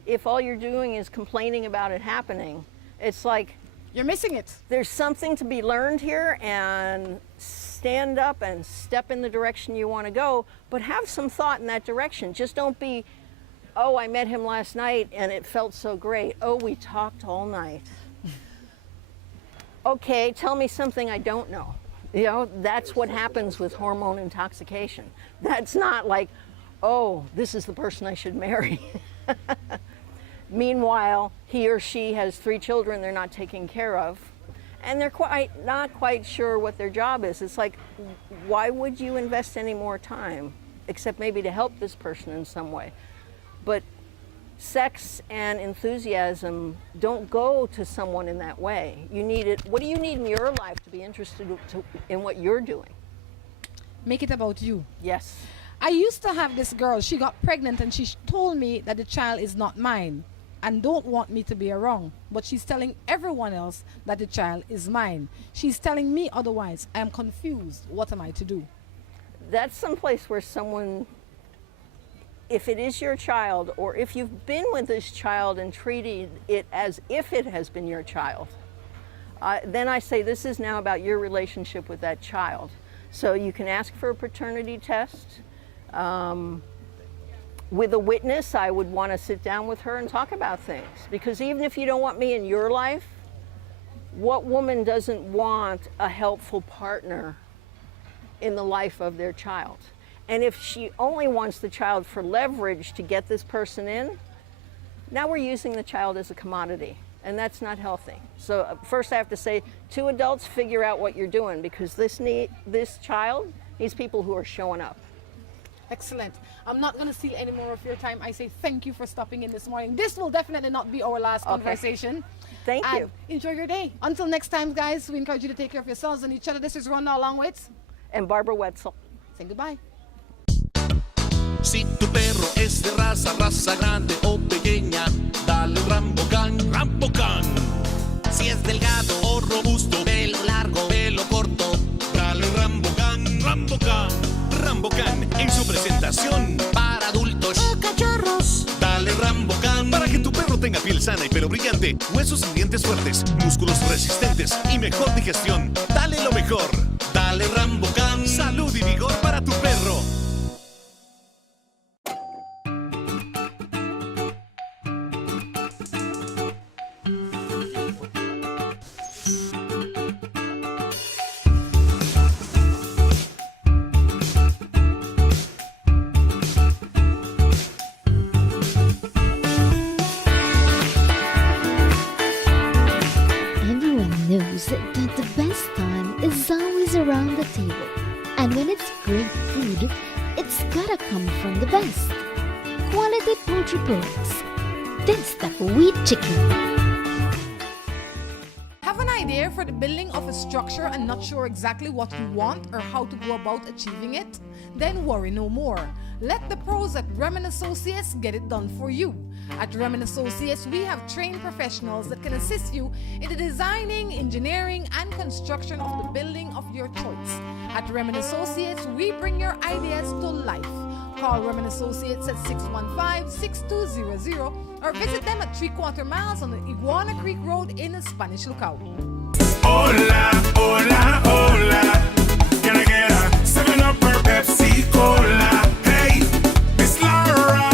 if all you're doing is complaining about it happening, it's like, you're missing it. There's something to be learned here, and stand up and step in the direction you want to go, but have some thought in that direction. Just don't be, oh, I met him last night and it felt so great. Oh, we talked all night. Okay, tell me something I don't know. You know, that's what happens with hormone intoxication. That's not like, oh, this is the person I should marry. Meanwhile, he or she has 3 children they're not taking care of, and they're not quite sure what their job is. It's like, why would you invest any more time, except maybe to help this person in some way? But sex and enthusiasm don't go to someone in that way. You need it. What do you need in your life to be interested in what you're doing? Make it about you. Yes. I used to have this girl. She got pregnant and she told me that the child is not mine and don't want me to be around. But she's telling everyone else that the child is mine. She's telling me otherwise. I am confused. What am I to do? That's someplace where someone, if it is your child, or if you've been with this child and treated it as if it has been your child, then I say this is now about your relationship with that child. So you can ask for a paternity test. With a witness, I would want to sit down with her and talk about things. Because even if you don't want me in your life, what woman doesn't want a helpful partner in the life of their child? And if she only wants the child for leverage to get this person in, now we're using the child as a commodity, and that's not healthy. So first I have to say, 2 adults, figure out what you're doing, because this child needs people who are showing up. Excellent. I'm not going to steal any more of your time. I say thank you for stopping in this morning. This will definitely not be our last conversation. Thank you. Enjoy your day. Until next time, guys, we encourage you to take care of yourselves and each other. This is Rhonda along with... And Barbara Wetzel. Say goodbye. Si tu perro es de raza grande o pequeña, dale Rambo Can, Rambo Can. Si es delgado o robusto, pelo largo, pelo corto, dale Rambocan, Rambocan. Rambocan en su presentación para adultos o cachorros. Dale Rambocan para que tu perro tenga piel sana y pelo brillante, huesos y dientes fuertes, músculos resistentes y mejor digestión. Dale lo mejor. Dale Rambocan. Salud y vigor para tu perro. Knows that the best time is always around the table. And when it's great food, it's gotta come from the best. Quality poultry products. That's the wheat chicken. Have an idea for the building of a structure and not sure exactly what you want or how to go about achieving it? Then worry no more. Let the pros at Remen Associates get it done for you. At Remen Associates, we have trained professionals that can assist you in the designing, engineering, and construction of the building of your choice. At Remen Associates, we bring your ideas to life. Call Remen Associates at 615-6200 or visit them at 3/4 miles on the Iguana Creek Road in the Spanish Lookout. Hola, hola, hola. Can I get a 7-Up or Pepsi Cola? Hey, Miss Laura,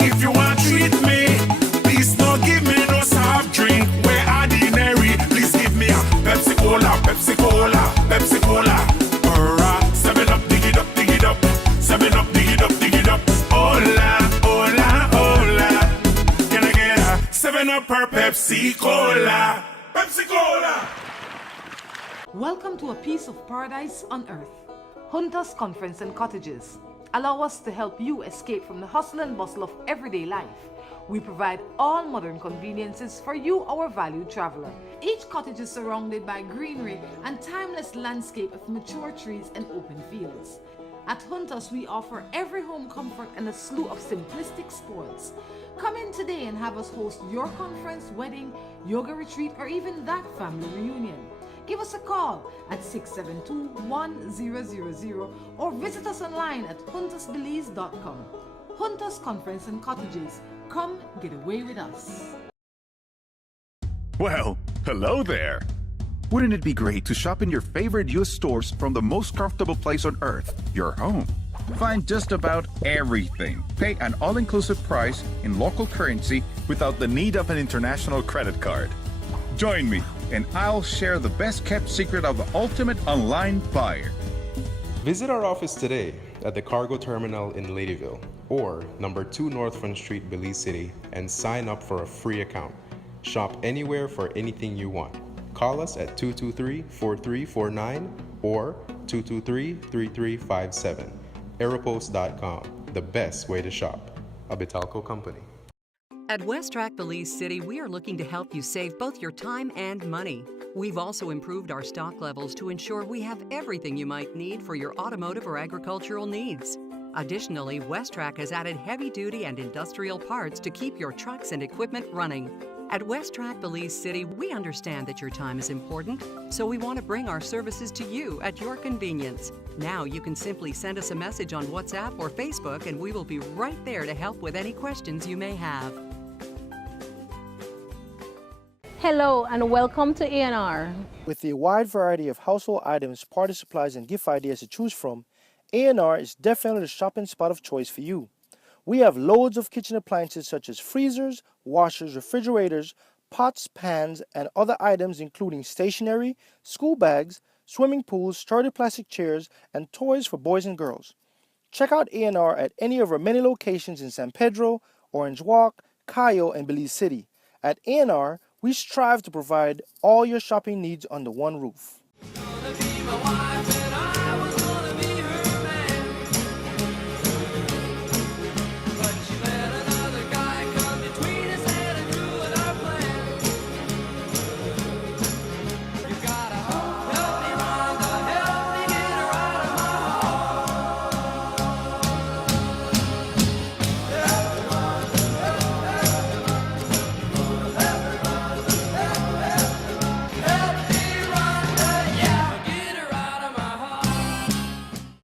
if you want to treat me, please don't give me no soft drink. We're ordinary. Please give me a Pepsi Cola, Pepsi Cola, Pepsi Cola. Or a 7-Up, dig it up, dig it up. 7-Up, dig it up, dig it up. Hola, hola, hola. Can I get a 7-Up or Pepsi Cola? Pepsi Cola! Welcome to a piece of paradise on earth. Hunters Conference and Cottages. Allow us to help you escape from the hustle and bustle of everyday life. We provide all modern conveniences for you, our valued traveler. Each cottage is surrounded by greenery and timeless landscape of mature trees and open fields. At Hunters, we offer every home comfort and a slew of simplistic spoils. Come in today and have us host your conference, wedding, yoga retreat, or even that family reunion. Give us a call at 672-1000 or visit us online at huntersbelize.com. Hunters Conference and Cottages. Come get away with us. Well, hello there. Wouldn't it be great to shop in your favorite US stores from the most comfortable place on earth, your home? Find just about everything. Pay an all-inclusive price in local currency without the need of an international credit card. Join me, and I'll share the best-kept secret of the ultimate online buyer. Visit our office today at the cargo terminal in Ladyville or number 2 North Front Street, Belize City, and sign up for a free account. Shop anywhere for anything you want. Call us at 223-4349 or 223-3357. Aeropost.com, the best way to shop. A Bitalco company. At Westrack Belize City, we are looking to help you save both your time and money. We've also improved our stock levels to ensure we have everything you might need for your automotive or agricultural needs. Additionally, Westrack has added heavy-duty and industrial parts to keep your trucks and equipment running. At Westrack Belize City, we understand that your time is important, so we want to bring our services to you at your convenience. Now you can simply send us a message on WhatsApp or Facebook and we will be right there to help with any questions you may have. Hello and welcome to A&R. With a wide variety of household items, party supplies, and gift ideas to choose from, A&R is definitely the shopping spot of choice for you. We have loads of kitchen appliances such as freezers, washers, refrigerators, pots, pans, and other items including stationery, school bags, swimming pools, sturdy plastic chairs, and toys for boys and girls. Check out A&R at any of our many locations in San Pedro, Orange Walk, Cayo, and Belize City. At A&R, we strive to provide all your shopping needs under one roof.